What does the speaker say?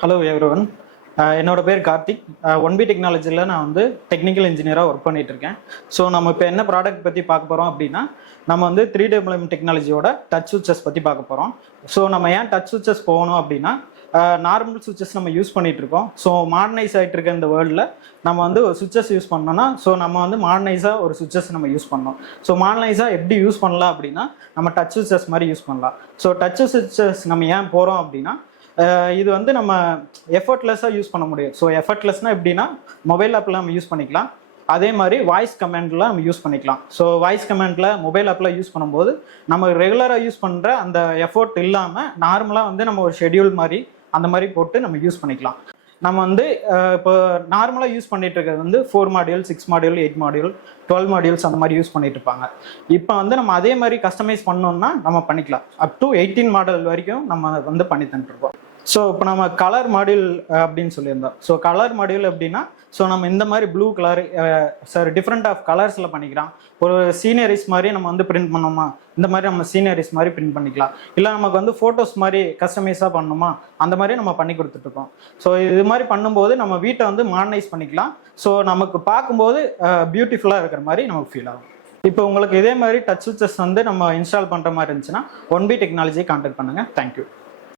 Hello everyone. என்னோட பேர் கார்த்திக். ஒன்பி டெக்னாலஜியில் நான் வந்து டெக்னிக்கல் இன்ஜினியராக ஒர்க் பண்ணிட்டு இருக்கேன். ஸோ நம்ம இப்போ என்ன ப்ராடக்ட் பற்றி பார்க்க போகிறோம் அப்படின்னா, நம்ம வந்து 3W டெக்னாலஜியோட டச் சுவிச்சஸ் பற்றி பார்க்க போகிறோம். ஸோ நம்ம ஏன் டச் சுவிச்சஸ் போகணும் அப்படின்னா, நார்மல் சுவிச்சஸ் நம்ம யூஸ் பண்ணிட்டு இருக்கோம். ஸோ மாடர்னைஸ் ஆகிட்டு இருக்க இந்த வேர்ல்டில் நம்ம வந்து ஒரு சுவிச்சஸ் யூஸ் பண்ணோம்னா, ஸோ நம்ம வந்து மாடர்னைஸாக ஒரு சுவிச்சஸ் நம்ம யூஸ் பண்ணோம். ஸோ மாடர்னைஸாக எப்படி யூஸ் பண்ணலாம் அப்படின்னா, நம்ம டச் சுவிச்சஸ் மாதிரி யூஸ் பண்ணலாம். ஸோ டச் சுவிச்சஸ் நம்ம ஏன் போகிறோம் அப்படின்னா, இது வந்து நம்ம எஃபர்ட்லெஸ்ஸாக யூஸ் பண்ண முடியும். ஸோ எஃபர்ட்லெஸ்னால் எப்படின்னா, மொபைல் ஆப்பில் நம்ம யூஸ் பண்ணிக்கலாம். அதே மாதிரி வாய்ஸ் கமாண்டில் நம்ம யூஸ் பண்ணிக்கலாம். ஸோ வாய்ஸ் கமாண்டில் மொபைல் ஆப்பில் யூஸ் பண்ணும்போது நம்ம ரெகுலராக யூஸ் பண்ணுற அந்த எஃபோர்ட் இல்லாமல் நார்மலாக வந்து நம்ம ஒரு ஷெட்யூல் மாதிரி அந்த மாதிரி போட்டு நம்ம யூஸ் பண்ணிக்கலாம். நம்ம வந்து இப்போ நார்மலாக யூஸ் பண்ணிட்டு இருக்கிறது வந்து 4 மாடியூல், 6 மாடியூல், 8 மாடியூல், 12 மாடியூல்ஸ் அந்த மாதிரி யூஸ் பண்ணிட்டு இருப்பாங்க. இப்போ வந்து நம்ம அதே மாதிரி கஸ்டமைஸ் பண்ணோம்னா நம்ம பண்ணிக்கலாம். அப் டு 18 மாடல் வரைக்கும் நம்ம வந்து பண்ணி தந்துருக்கோம். ஸோ இப்போ நம்ம கலர் மாடியூல் அப்படின்னு சொல்லியிருந்தோம். ஸோ கலர் மாடியூல் எப்படின்னா, ஸோ நம்ம இந்த மாதிரி ப்ளூ கலர் டிஃப்ரெண்ட் ஆஃப் கலர்ஸில் பண்ணிக்கலாம். ஒரு சீனரிஸ் மாதிரி நம்ம வந்து பிரிண்ட் பண்ணோமா, இந்த மாதிரி நம்ம சீனரிஸ் மாதிரி பிரிண்ட் பண்ணிக்கலாம். இல்லை நமக்கு வந்து ஃபோட்டோஸ் மாதிரி கஸ்டமைஸாக பண்ணணுமா, அந்த மாதிரி நம்ம பண்ணி கொடுத்துட்ருக்கோம். ஸோ இது மாதிரி பண்ணும்போது நம்ம வீட்டை வந்து மாடர்னைஸ் பண்ணிக்கலாம். ஸோ நமக்கு பார்க்கும்போது பியூட்டிஃபுல்லாக இருக்கிற மாதிரி நமக்கு ஃபீல் ஆகும். இப்போ உங்களுக்கு இதே மாதிரி டச் சுவிச்சஸ் வந்து நம்ம இன்ஸ்டால் பண்ணுற மாதிரி இருந்துச்சுன்னா ஒன்பி டெக்னாலஜியை கான்டாக்ட் பண்ணுங்கள். தேங்க்யூ.